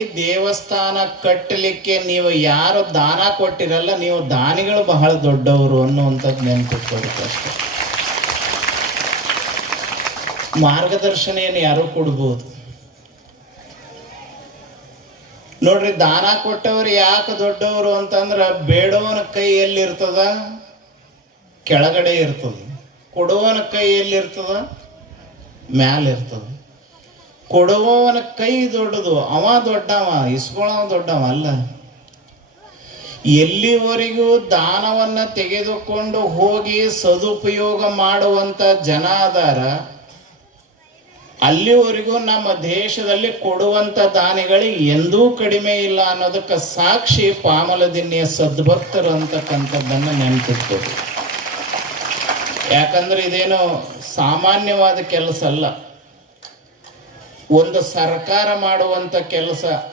ದೇವಸ್ಥಾನ ಕಟ್ಟಲಿಕ್ಕೆ ನೀವು ಯಾರು ದಾನ ಕೊಟ್ಟಿರಲ್ಲ, ನೀವು ದಾನಿಗಳು ಬಹಳ ದೊಡ್ಡವರು ಅನ್ನುವಂಥದ್ದು ನೆನಪಿಟ್ಕೊಳ್ಬೇಕು ಅಷ್ಟೆ. ಮಾರ್ಗದರ್ಶನ ಏನು ಯಾರು ಕೊಡ್ಬೋದು ನೋಡ್ರಿ. ದಾನ ಕೊಟ್ಟವ್ರು ಯಾಕೆ ದೊಡ್ಡವರು ಅಂತಂದ್ರೆ, ಬೇಡವನ ಕೈ ಎಲ್ಲಿರ್ತದ? ಕೆಳಗಡೆ ಇರ್ತದ. ಕೊಡುವವನ ಕೈ ಎಲ್ಲಿರ್ತದ? ಮ್ಯಾಲಿರ್ತದ. ಕೊಡುವವನ ಕೈ ದೊಡ್ಡದು, ಅವ ದೊಡ್ಡವ, ಇಸ್ಕೊಳ್ಳವ ದೊಡ್ಡವ ಅಲ್ಲ. ಎಲ್ಲಿವರೆಗೂ ದಾನವನ್ನ ತೆಗೆದುಕೊಂಡು ಹೋಗಿ ಸದುಪಯೋಗ ಮಾಡುವಂತ ಜನ ಅದಾರ, ಅಲ್ಲಿವರೆಗೂ ನಮ್ಮ ದೇಶದಲ್ಲಿ ಕೊಡುವಂತ ದಾನಿಗಳು ಎಂದೂ ಕಡಿಮೆ ಇಲ್ಲ ಅನ್ನೋದಕ್ಕೆ ಸಾಕ್ಷಿ ಪಾಮಲದಿನ್ನಿಯ ಸದ್ಭಕ್ತರು ಅಂತಕ್ಕಂಥದ್ದನ್ನು ನೆನಪಿಟ್ಕೋದು. ಯಾಕಂದ್ರೆ ಇದೇನು ಸಾಮಾನ್ಯವಾದ ಕೆಲಸ ಅಲ್ಲ, ಒಂದು ಸರ್ಕಾರ ಮಾಡುವಂತ ಕೆಲಸ.